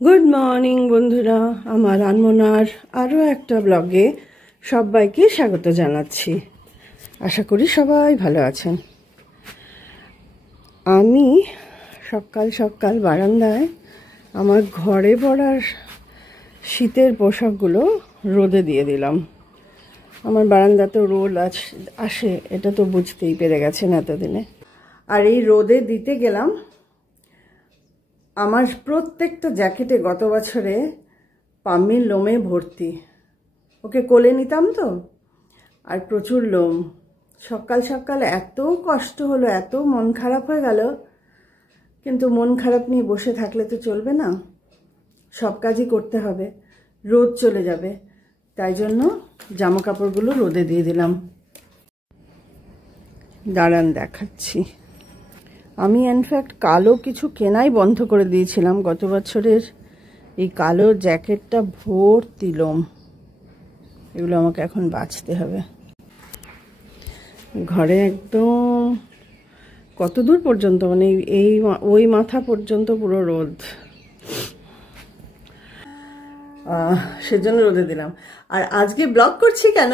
Good morning বন্ধুরা, আমার আনমনার আরও একটা ব্লগে সবাইকে স্বাগত জানাচ্ছি। আশা করি সবাই ভালো আছেন। আমি সকাল সকাল বারান্দায় আমার ঘরে পড়ার শীতের পোশাকগুলো রোদে দিয়ে দিলাম। আমার বারান্দাতেও রোদ আসে, এটা তো বুঝতেই পেরে গেছেন এতদিনে। আর এই রোদে দিতে গেলাম। আমার প্রত্যেকটা জ্যাকেটে গত বছরে পাম্মির লোমে ভর্তি। ওকে কোলে নিতাম তো, আর প্রচুর লোম। সকাল সকাল এত কষ্ট হলো, এত মন খারাপ হয়ে গেল। কিন্তু মন খারাপ নিয়ে বসে থাকলে তো চলবে না, সব কাজই করতে হবে। রোদ চলে যাবে, তাই জন্য জামা কাপড়গুলো রোদে দিয়ে দিলাম। দাঁড়ান দেখাচ্ছি। আমি ইনফ্যাক্ট কালো কিছু কেনাই বন্ধ করে দিয়েছিলাম। গত বছরের এই কালো জ্যাকেটটা ভর্তি লোম, এগুলো আমাকে এখন বাঁচতে হবে। ঘরে একদম কত দূর পর্যন্ত, মানে এই ওই মাথা পর্যন্ত পুরো রোদ, সেজন্য রোদে দিলাম। আর আজকে ব্লগ করছি কেন,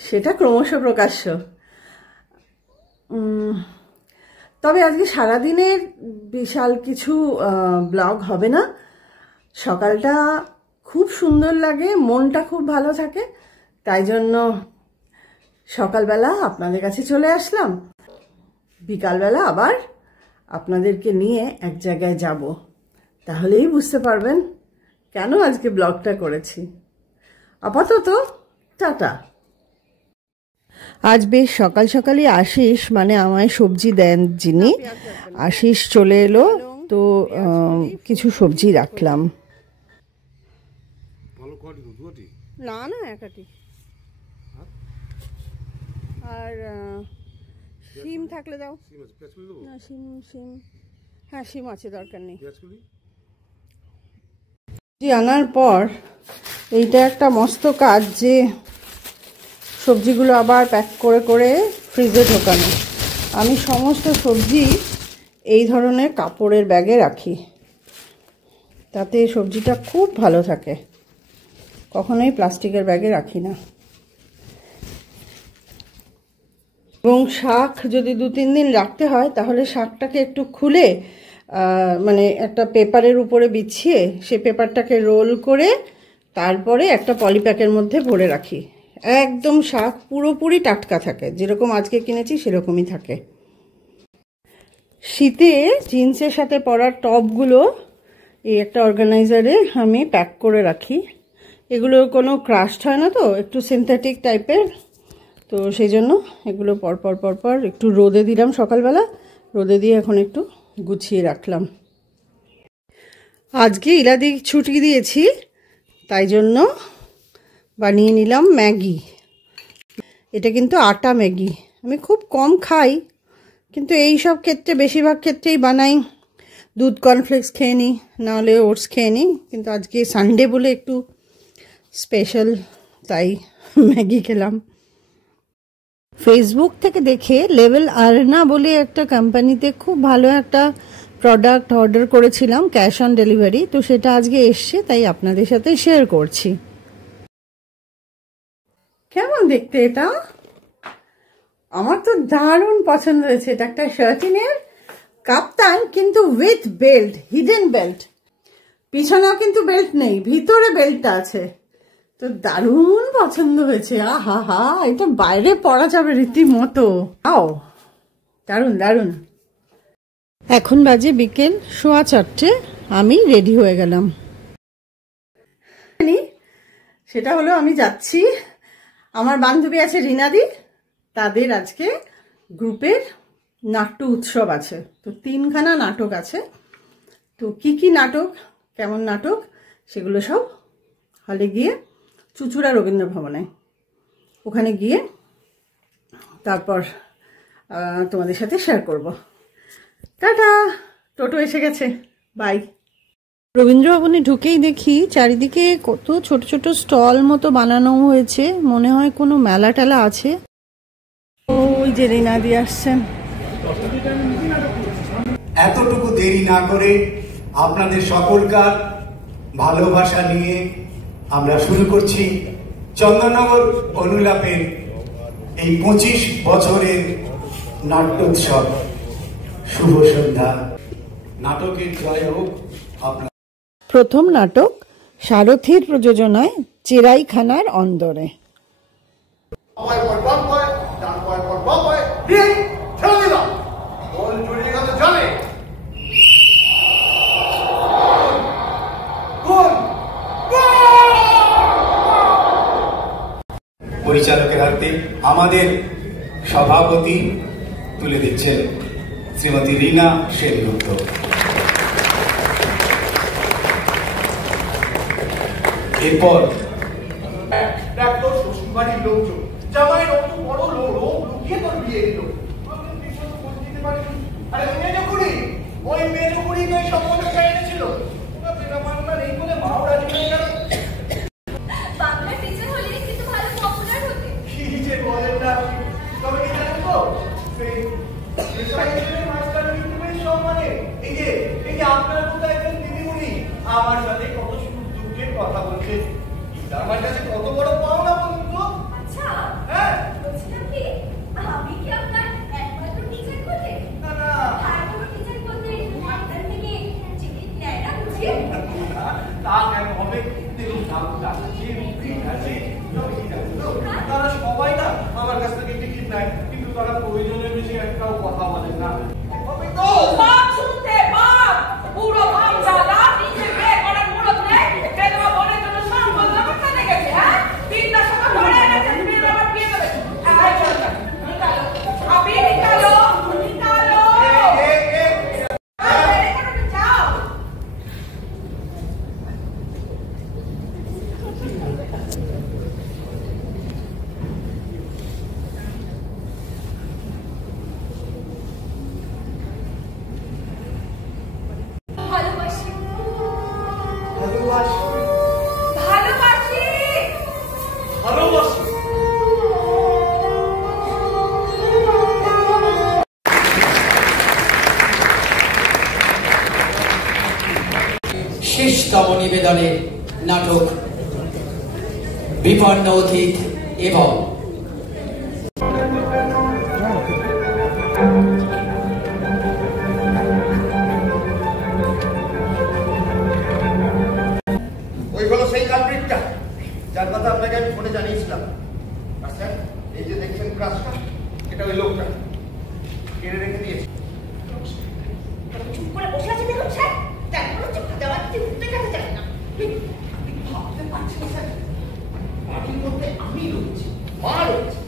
সেটা ক্রমশ প্রকাশ্য। তবে আজকে সারাদিনের বিশাল কিছু ব্লগ হবে না। সকালটা খুব সুন্দর লাগে, মনটা খুব ভালো থাকে, তাই জন্য সকালবেলা আপনাদের কাছে চলে আসলাম। বিকালবেলা আবার আপনাদেরকে নিয়ে এক জায়গায় যাব, তাহলেই বুঝতে পারবেন কেন আজকে ব্লগটা করেছি। আপাতত টাটা। আজ বেশ সকাল সকালই আশিস, মানে আমায় সবজি দেন যিনি, আশিস চলে এলো, তো কিছু সবজি রাখলাম। না না, একাটি। আর শিম থাকলে দাও। না শিম, হ্যাঁ শিম আছে, দরকার নেই। আনার পর এইটা একটা মস্ত কাজ, যে সবজিগুলো আবার প্যাক করে করে ফ্রিজে ঢোকানো। আমি সমস্ত সবজি এই ধরনের কাপড়ের ব্যাগে রাখি, তাতে সবজিটা খুব ভালো থাকে। কখনোই প্লাস্টিকের ব্যাগে রাখি না। এবং শাক যদি 2-3 দিন রাখতে হয়, তাহলে শাকটাকে একটু খুলে মানে একটা পেপারের উপরে বিছিয়ে সে পেপারটাকে রোল করে তারপরে একটা পলিপ্যাকের মধ্যে ভরে রাখি। একদম শাক পুরোপুরি টাটকা থাকে, যেরকম আজকে কিনেছি সেরকমই থাকে। শীতে জিন্সের সাথে পরার টপগুলো এই একটা অর্গানাইজারে আমি প্যাক করে রাখি। এগুলো কোনো ক্রাশড হয় না তো, একটু সিনথেটিক টাইপের, তো সেই জন্য এগুলো পরপর একটু রোদে দিলাম সকালবেলা। রোদে দিয়ে এখন একটু গুছিয়ে রাখলাম। আজকে ইলাদি ছুটি দিয়েছি, তাই জন্য বানিয়ে নিলাম ম্যাগি। এটা কিন্তু আটা ম্যাগি। আমি খুব কম খাই, কিন্তু এই সব ক্ষেত্রে বেশিরভাগ ক্ষেত্রেই বানাই। দুধ কর্নফ্লেক্স খেয়ে নিই, নাহলে ওটস খেয়ে নিই, কিন্তু আজকে সানডে বলে একটু স্পেশাল, তাই ম্যাগি খেলাম। ফেসবুক থেকে দেখে লেভেল আরনা বলে একটা কোম্পানিতে খুব ভালো একটা প্রোডাক্ট অর্ডার করেছিলাম, ক্যাশ অন ডেলিভারি। তো সেটা আজকে এসছে, তাই আপনাদের সাথে শেয়ার করছি। কেমন দেখতে এটা? আমার তো দারুণ পছন্দ হয়েছে। এটা একটা শার্টিনের কাপ্তান, কিন্তু উইথ বেল্ট, হিডেন বেল্ট। পিছনেও কিন্তু বেল্ট নেই, ভিতরে বেল্টটা আছে। তো দারুণ পছন্দ হয়েছে। আহা হা, এটা বাইরে পরা যাবে রীতিমতো। আও দারুণ দারুণ। এখন বাজে বিকেল 4:15, আমি রেডি হয়ে গেলাম। সেটা হলো আমি যাচ্ছি, আমার বান্ধবী আছে রিনাদি, তাদের আজকে গ্রুপের নাট্য উৎসব আছে। তো 3খানা নাটক আছে। তো কি নাটক, কেমন নাটক, সেগুলো সব হলে গিয়ে চুচুড়া রবীন্দ্র ভবনে, ওখানে গিয়ে তারপর তোমাদের সাথে শেয়ার করব। টাটা, টোটো এসে গেছে, বাই। রবীন্দ্র ভবনে ঢুকেই দেখি চারিদিকে কত ছোট ছোট স্টল মতো বানানো হয়েছে, মনে হয় কোনো মেলা টেলা আছে। ওই যে রিনাদি আসছেন। এতটুকু দেরি না করে আপনাদের সকলকার ভালোবাসা নিয়ে আমরা শুরু করছি চন্দননগর অনুলাপের এই 25 বছরের নাট্যোৎসব। শুভ সন্ধ্যা। নাটকের জয় হোক। আপনার প্রথম নাটক সারথীর প্রযোজনায় চেরাইখানার অন্দরে। পরিচালকের হাতে আমাদের সভাপতি তুলে দিচ্ছেন শ্রীমতী রীনা সেনগুপ্ত। এরপর শ্বশুরবাড়ির লোকজন জামাইয়ের অত বড় লোক লুকিয়ে তোর বিয়ে দিল। আরে মেজকুড়ি, ওই মেজকুড়ি তো এই সম্বন্ধটা এনেছিল। বাংলা নেই বলে মাও রাজি হয়ে গেল। বাংলা টিচার হলে কিন্তু ভালো পপুলার হতে। কি যে বলেন না, তবে কি জানেন তো সেই মাস্টার কিন্তু বেশ সম্মানে। এই যে আপনার মতো একজন দিদিমণি আমার সাথে কত সুখ দুঃখের কথা বলছে, আমার কাছে কত বড় পাওনা বলুন তো। আচ্ছা, হ্যাঁ বলছিলাম কি আমি কি আপনার একমাত্র টিচার বলে? না না আর কোনো টিচার বলতে আপনার থেকে টিকিট নেয় না বুঝি? তা কেন হবে? দেখুন তারা সবাই না আমার কাছ থেকে টিকিট নেয়, কিন্তু তারা প্রয়োজনের বেশি একটাও কথা বলেন না। বাপ শুনতে বাপ পুরো বাপ জ্বালা নিজে বিয়ে করার মুরত নেই। কেন বলে জন্য সম্বল আমার কানে গেছে? হ্যাঁ, 3টার সময় ধরে এনেছে তুমি আমার বিয়ে করে। আয় চল না, নিকালো আপনি নিকালো যাও। ভালোবাসি ভালোবাসি ভালোবাসি ভালোবাসি। শেষতম নিবেদনে নাটক বিপন্ন অতীত এবং ওই হলো সেই কালপ্রিটটা যার কথা আপনাকে আমি ফোনে জানিয়েছিলাম। আচ্ছা, এই যে দেখছেন ক্রাশটা, এটা ওই লোকটা কেড়ে রেখে দিয়েছে। চুপ করে বসে আছে দেখুন স্যার, তেমন হচ্ছে ভাজাবাজি উঠতে গেছে জানি না। ভাবতে পারছি না স্যার, বাড়ির মধ্যে আমি রয়েছি, মা রয়েছে,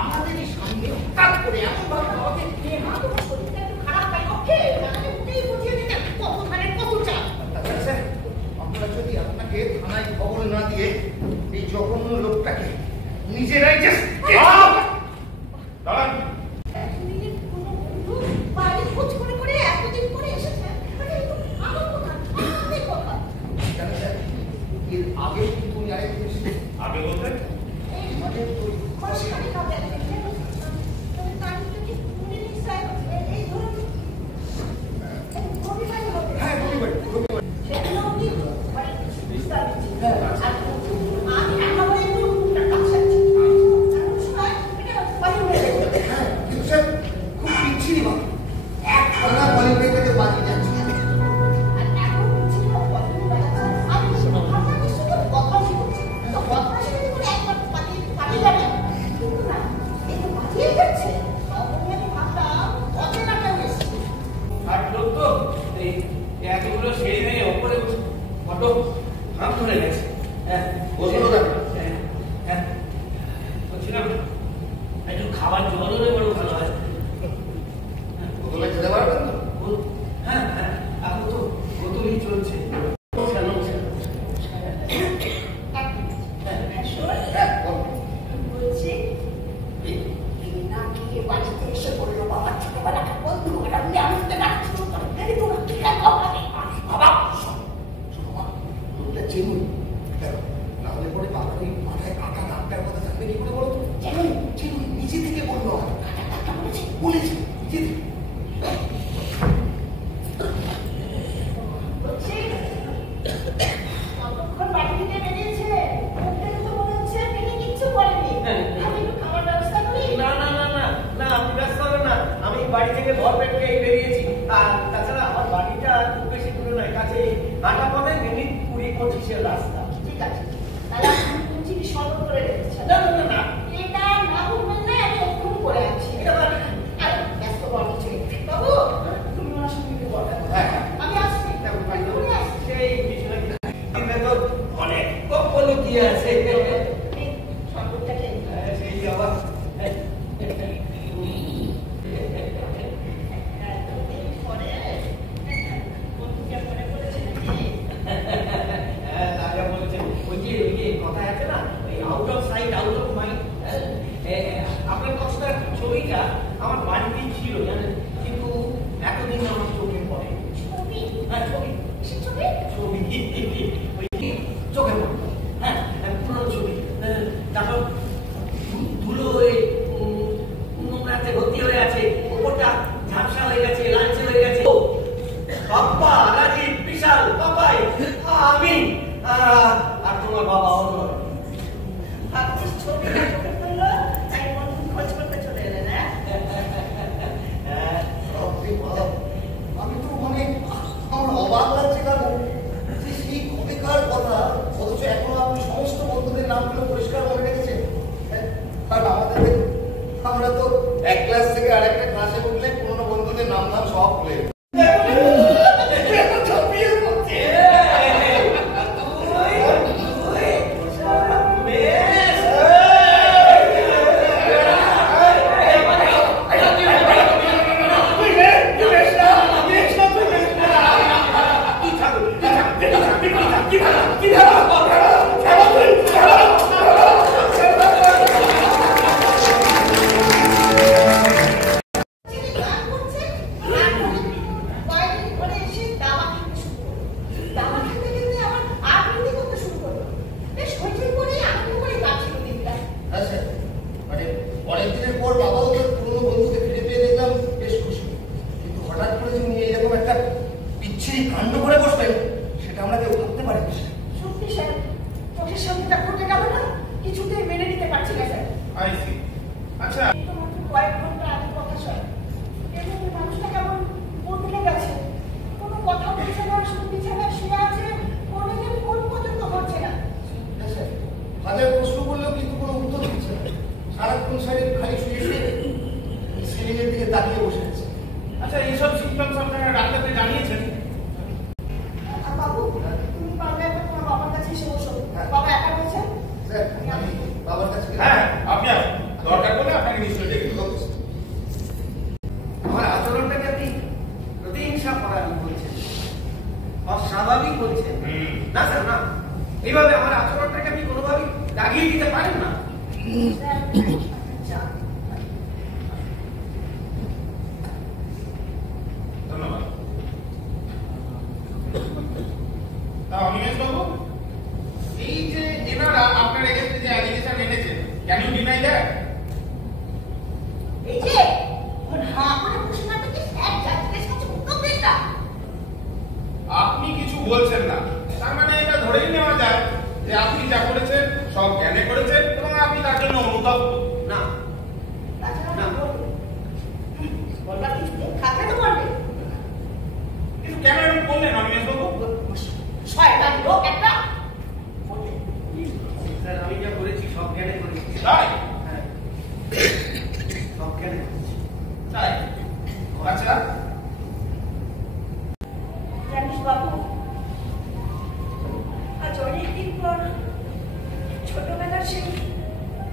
আমাদেরই সামনে হঠাৎ করে এমন ভাবে আমাকে মা তোমার শরীরটা একটু খারাপ তাই ওকে ওনাকে উঠেই বুঝিয়ে দিতে কত ধানের কত চাল। তাছাড়া স্যার, আমরা যদি আপনাকে থানায় খবর না দিয়ে এই জঘন্য লোকটাকে নিজেরাই দাঁড়ান। এতদিনের কোনো বন্ধু বাড়ি খোঁজ করে করে এতদিন পরে এসেছে, মানে একটু আমার কথা আমাদের কথা। জানেন স্যার, এর আগে কিন্তু উনি আরেকদিন এসেছেন। আগে বলতেন এই মানে ওই মাসখানেক আগে দেখলেন, তার কি উনি নিশ্চয় এই ধরুন রবিবার হবে। হ্যাঁ, রবিবার। সেগুলো উনি মানে বিস্তার দিচ্ছেন। আর আমি একেবারে একটু টাকা চাচ্ছি। এমন সময় এটা বাড়ি হয়ে যাবে। হ্যাঁ, কিন্তু স্যার খুব বিচ্ছিরি ভাবে এক থানা কলেজ থেকে বাড়ি যাচ্ছে। আর এখন বুঝছি না কতদিন বেড়াচ্ছে। আমি আপনাকে শুধু বদমাশি করছি। তো বদমাশি যদি করে একবার পালিয়ে যাবে। কিন্তু না, এই তো পালিয়ে যাচ্ছে। তখনই আমি ভাবলাম অচেনাটা এসেছে। আর লোক তো এই এতগুলো সেই নেই ওপরে কত হাম ধরে গেছে। হ্যাঁ, বসুন ওরা। হ্যাঁ, বলছিলাম একটু খাবার জোগাড় হলে বড় ভালো হয়। প্রথমে যেতে পারবেন তো? হ্যাঁ হ্যাঁ, এখন তো গতই চলছে। হ্যাঁ, বলুন। বলছি না গিয়ে বাড়িতে এসে বললো বাবা ছোটবেলাকার বন্ধু এটা নিয়ে নাটক শুরু করে দেখি তোরা কি বাবা শুনো মা, লোকটা চিনুন। না হলে পরে অফিসিয়াল রাস্তা। ঠিক আছে, তাহলে আপনি চিঠি সংগ্রহ করে রেখেছেন? না না না না, এটা না বলবেন না, আমি অক্ষুণ করে আছি। এটা মানে আরে ব্যস্ত কর কিছু নেই। বাবু, তুমি ওনার সঙ্গে একটু কথা বলো। হ্যাঁ আমি আসছি, তুমি আসছি। সেই বিষয়টা তো অনেক কপল কি আছে এই সম্পদটা খেয়ে নিই। সেই আবার পরে বন্ধুকে মনে করেছে নাকি? রাজা বলছেন ওই যে কথা আছে না, ওই out of sight out of mind. আপনার কথাটার ছবিটা আমার বাড়িতেই ছিল জানেন, কিন্তু এতদিন আমার চোখে পড়ে। ছবি? হ্যাঁ ছবি, কিসের ছবি? ছবি ওই চোখে পড়ে। হ্যাঁ পুরো ছবি। তারপর ধুলো হয়ে নোংরাতে ভর্তি হয়ে আছে, ওপরটা ঝাপসা হয়ে গেছে, লালচে হয়ে গেছে। বাপ্পা রাজীব বিশাল বাবাই আমি আর তোমার বাবা অনয়। আপনি ছবিটা চোখে পড়লো, তাই বন্ধু খোঁজ করতে চলে এলেন, হ্যাঁ? আমি তো মানে আমার অবাক লাগছে কারণ যে সেই কবেকার কথা, অথচ এখন আপনি সমস্ত বন্ধুদের নামগুলো পরিষ্কার মনে রেখেছেন। আর আমাদের আমরা তো এক ক্লাস থেকে আরেকটা ক্লাসে উঠলে পুরোনো বন্ধুদের নাম সব ভুলে গেছি। যিনি গান করছেন, গান করেন, কয়েকদিন পরে এসে দাবা খেতে শুরু করলো। দাবা খেতে খেতে আবার আবৃত্তি করতে শুরু করলো। বেশ হইচই করে আনন্দ করে কাটছিল দিনটা। আচ্ছা, মানে অনেক দিনের পর বাবা ওদের পুরোনো বন্ধুকে ফিরে পেয়ে দেখলাম বেশ খুশি। কিন্তু হঠাৎ করে যে উনি এরকম একটা বিচ্ছিরি কাণ্ড করে বসবেন, সেটা আমরা কেউ ভাবতে পারিনি। সত্যি স্যার, চোখের সামনেটা ঘটে গেল না, কিছুতেই মেনে নিতে পারছি না স্যার। আচ্ছা এই তো মাত্র কয়েক ঘন্টা আগে কথা স্যার, এর মধ্যে মানুষটা কেমন বদলে গেছে। কোনো কথা বলছে না, শুধু বিছানায় শুয়ে আছে, কোনোদিন ফোন পর্যন্ত করছে না। আচ্ছা, হাজার প্রশ্ন করলেও কিন্তু কোনো উত্তর দিচ্ছে না। সারাক্ষণ সাইডে খালি শুয়ে শুয়ে সিলিংয়ের দিকে তাকিয়ে বসে আছে। আচ্ছা, এইসব সিমটমস আপনারা ডাক্তারকে জানিয়েছেন? আর বাবু, তুমি পারলে একবার তোমার বাবার কাছে এসে বসো। বাবা একা রয়েছে? স্যার, আমি বাবার কাছে গেলাম। হ্যাঁ, আপনি আসুন। দরকার পড়লে আপনাকে নিশ্চয়ই ডেকে দেবো। আমার আচরণটাকে আপনি প্রতিহিংসা করার বলছেন, অস্বাভাবিক বলছেন। না স্যার না, এইভাবে আমার আচরণটাকে আপনি কোনোভাবেই দাগিয়ে দিতে পারেন না। স্যার, আচ্ছা। ধন্যবাদ। অনিমেষ বাবু, এই যে এনারা আপনার এগেন্সটে যে অ্যালিগেশন এনেছেন, ক্যান ইউ ডিনাই দ্যাট? এই যে ওর হাঁ করে বসে না থেকে স্যার জাজের কাছে উত্তর দেন না। আপনি কিছু বলছেন না, তার মানে এটা ধরেই নেওয়া যায় যে আপনি যা করেছেন সব জ্ঞানে করেছেন এবং আপনি তার জন্য অনুতপ্ত। না তাছাড়া না। বলবার কিছু নেই, খাতা তো বলবে। কিন্তু কেন এরকম করলেন অনিমেষ বাবু? শয়তান লোক একটা। স্যার, আমি যা করেছি সব জ্ঞানে করেছি। তাই? হ্যাঁ, সব জ্ঞানে করেছি। তাই? আচ্ছা, জানিস বাবু, আজ অনেকদিন পর ছোটবেলার সেই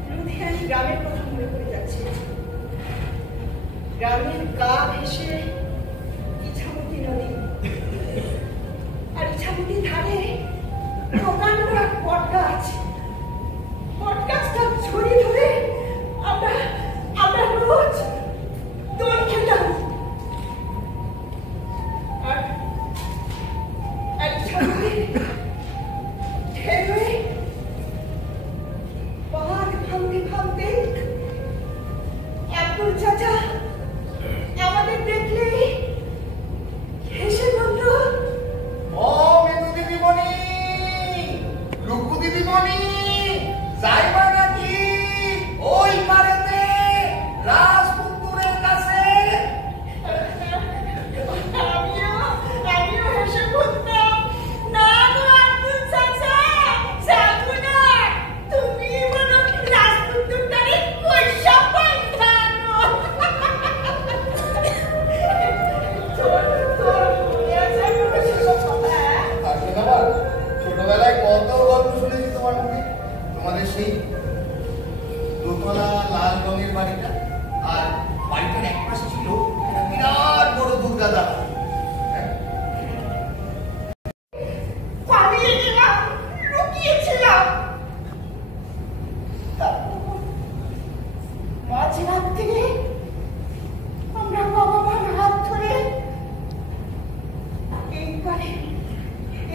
লুধিয়ানি গ্রামের কথা মনে পড়ে যাচ্ছে। গ্রামের গা ভেসে ইছামতি নদী, আর ইছামতির ধারে প্রকাণ্ড এক বট গাছ। বট গাছটা ঝুড়ি ধরে আমরা রোজ দোল খেতাম। আর ইছামতির ঢেউয়ে বাঁধ ভাঙতে ভাঙতে আব্দুল চাচা আমাদের দেখলেই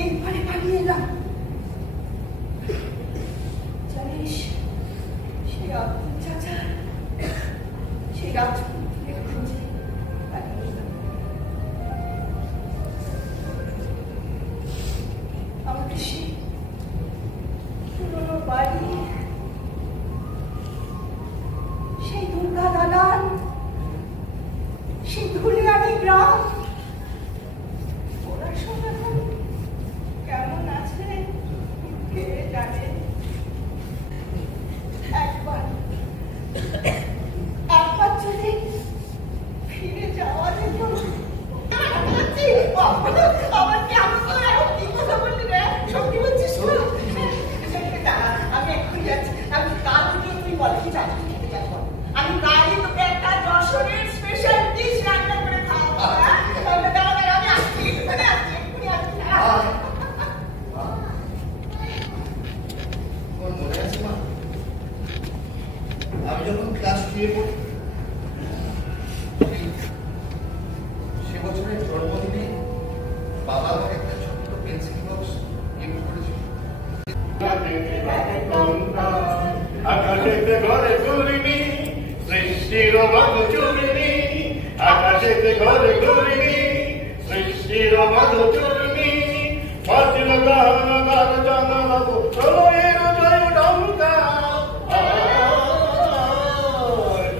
এইবারে পালিয়ে এলাম। জানিস সেই আব্দুল চাচা, সেই রাজপুত্রের খুঁজে আমাকে সেই পুরোনো বাড়ি, সেই দুর্গা দালান, সেই ধুলিয়ানি গ্রাম, ওরা সব এখন কেমন আছে কে জানে। একবার যদি ফিরে যাওয়া যেত। আমার কি আমি কি কথা বললি রে? সত্যি বলছিস তো? আমি এক্ষুনি যাচ্ছি। আমি কাল থেকে তুই বলছি যাবো, আমি কালই তোকে একটা যশোরের স্পেশাল ডিশ রান্না করে খাওয়াবো। আমি আসছি, এক্ষুনি আসছি। মনে আছে মা, আমি যখন ক্লাস 2 এ পড়ি, সে বছরের জন্মদিনে বাবা আমাকে একটা ছোট্ট পেন্সিল বক্স গিফট করেছিল। আকাশেতে ঘরে ঘুরিনি, সৃষ্টির মধুচূর্ণি, আকাশেতে ঘরে ঘুরিনি, সৃষ্টির মধুচূর্ণি, বাজল গান গান জানাবো প্রলয়ের জয় ডঙ্কা,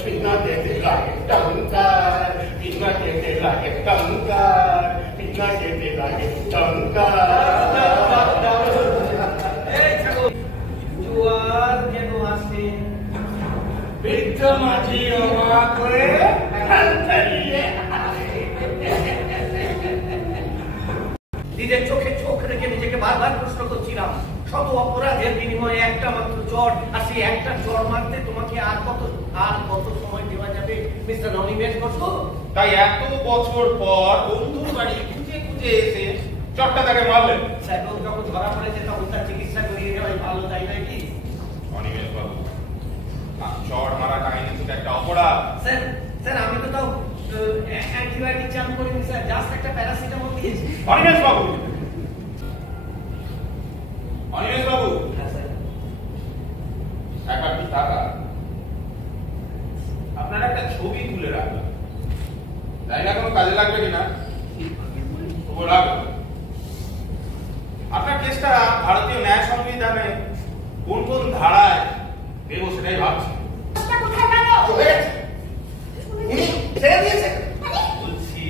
পিনা যেতে লাগে টঙ্কার, পিনা যেতে লাগে টঙ্কার, পিনা যেতে লাগে টঙ্কার। জোয়ার কেন আসে? বৃদ্ধ মাঝি অবাক হয়ে ধ্যান ফেলিয়ে নিজের চোখে চোখ রেখে নিজেকে বারবার প্রশ্ন করছিলাম, শত অপরাধের বিনিময়ে একটা মাত্র চর, আর সেই একটা চর মারতে তোমাকে আর কত সময় দেওয়া যাবে মিস্টার অনিমেষ বসু? তাই এত বছর পর বন্ধুর বাড়ি খুঁজে খুঁজে এসে চটটা তাকে মারলেন। স্যার যখন ধরা পড়েছে তখন তার চিকিৎসা করিয়ে দেওয়াই ভালো, তাই নয় কি? অনিমেষ বাবু, চড় মারা কাহিনী তো একটা অপরাধ। স্যার আমি তো তাও অ্যান্টিবায়োটিক চান করিনি স্যার, জাস্ট একটা প্যারাসিটামল দিয়েছি। অনিমেষ বাবু, অনিমেষ বাবু, হ্যাঁ স্যার। একবার কি টাকা আপনার একটা ছবি তুলে রাখলাম, জানি না কোনো কাজে লাগবে কিনা, তবু রাখলাম। আপনার কেসটা ভারতীয় ন্যায় সংবিধানে কোন কোন ধারায় দেবো সেটাই ভাবছি। কোথায় গেল? উনি ছেড়ে দিয়েছেন। বলছি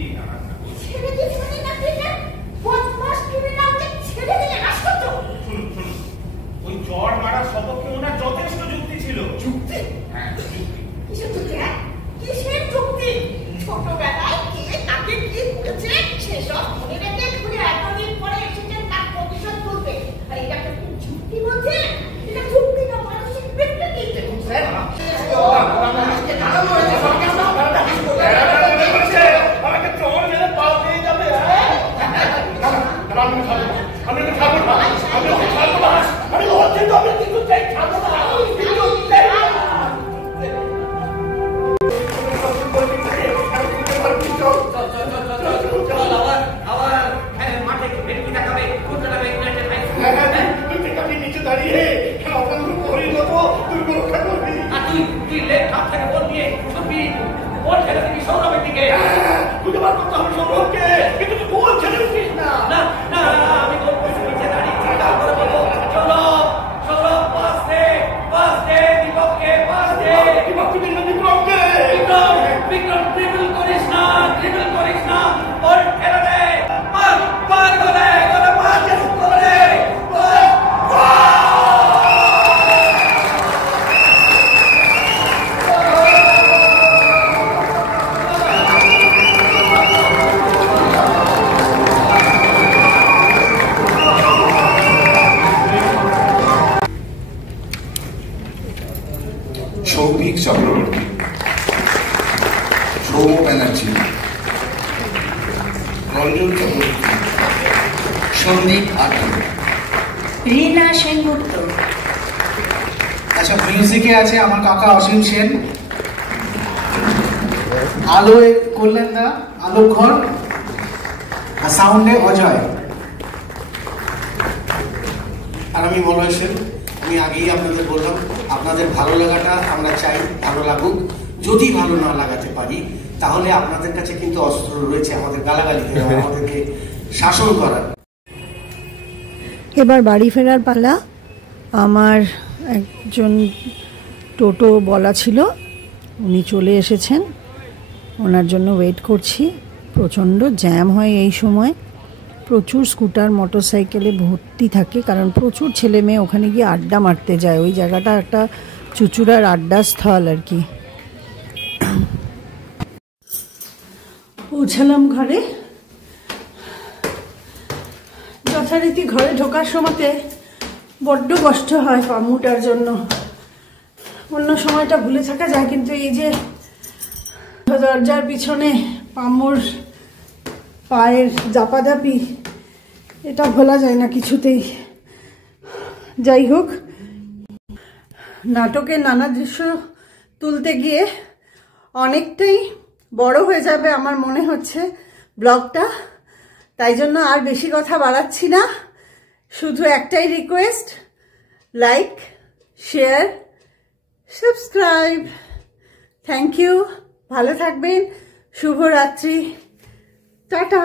ছেড়ে দিয়েছে মানে না, তুই না বদমাস ক্রিমিনালকে ছেড়ে দিলে রাষ্ট্র। শুনুন, ওই চড় মারার সপক্ষে ওনার যথেষ্ট যুক্তি ছিল। যুক্তি? হ্যাঁ, যুক্তি। কিসের যুক্তি? কিসের যুক্তি? ছোটবেলায় কে তাকে কি করেছে সেসব মনে রেখে ঘুরে এতদিন পরে এসেছেন তার প্রতিশোধ তুলতে। আর এটা একটা যুক্তি বলছে? এটা যুক্তি না, মানসিক বিকৃতি। দেখুন স্যার, আমাকে চড় মেরে পা দিয়ে যাবে। আমি খাবো না, আমি খাবো না, আমি খাবো না, আমি হচ্ছে তো আমি কিন্তু চাই খাবো না। মাঠে ভেটকি দেখাবে, নিচে দাঁড়িয়ে করি দেবো, তুই রক্ষা করবি। আর তুই লেগ হাত থেকে বল নিয়ে ছুটবি, বল ছেড়ে দিবি সৌরভের দিকে। তুই বার করতে হবে সৌরভকে, কিন্তু তুই বল ছেড়ে দিচ্ছিস না। না না, আমি গোল পোস্টের নিচে দাঁড়িয়েছি, তারপরে বলবো সৌরভ পাস দে, দীপককে পাস দে। বিক্রম ড্রিবল করিস না, বল ছেড়ে দে, পার করে পাস করে। সৌভিক চক্রবর্তী, সৌম ব্যানার্জি, রঞ্জন চক্রবর্তী, সন্দীপ আটে, রীনা সেনগুপ্ত। আচ্ছা, মিউজিকে আছে আমার কাকা অসীম সেন, আলোয় কল্যাণ দা, আলোক ঘর, আর আর সাউন্ডে অজয়। আর আমি মলয় সেন। আমি আগেই আপনাদের বললাম, আপনাদের ভালো লাগাটা আমরা চাই, ভালো লাগুক। যদি ভালো না লাগাতে পারি তাহলে আপনাদের কাছে কিন্তু অস্ত্র রয়েছে আমাদের গালাগালি দেওয়া, আমাদেরকে শাসন করার। এবার বাড়ি ফেরার পালা। আমার একজন টোটো বলা ছিল, উনি চলে এসেছেন, ওনার জন্য ওয়েট করছি। প্রচণ্ড জ্যাম হয় এই সময়, প্রচুর স্কুটার মোটরসাইকেলে ভর্তি থাকে, কারণ প্রচুর ছেলে মেয়ে ওখানে গিয়ে আড্ডা মারতে যায়। ওই জায়গাটা একটা চুচুড়ার আড্ডা স্থল আর কি। পৌঁছালাম ঘরে। যথারীতি ঘরে ঢোকার সময়তে বড্ড কষ্ট হয় পাম্মুটার জন্য। অন্য সময়টা ভুলে থাকা যায়, কিন্তু এই যে দরজার পিছনে পাম্মুর পায়ের জাপাজাপি, এটা ভোলা যায় না কিছুতেই। যাই হোক, নাটকের নানা দৃশ্য তুলতে গিয়ে অনেকটাই বড় হয়ে যাবে আমার মনে হচ্ছে ব্লগটা, তাই জন্য আর বেশি কথা বাড়াচ্ছি না। শুধু একটাই request, like, share, subscribe. Thank you, ভালো থাকবেন, শুভরাত্রি, টাটা।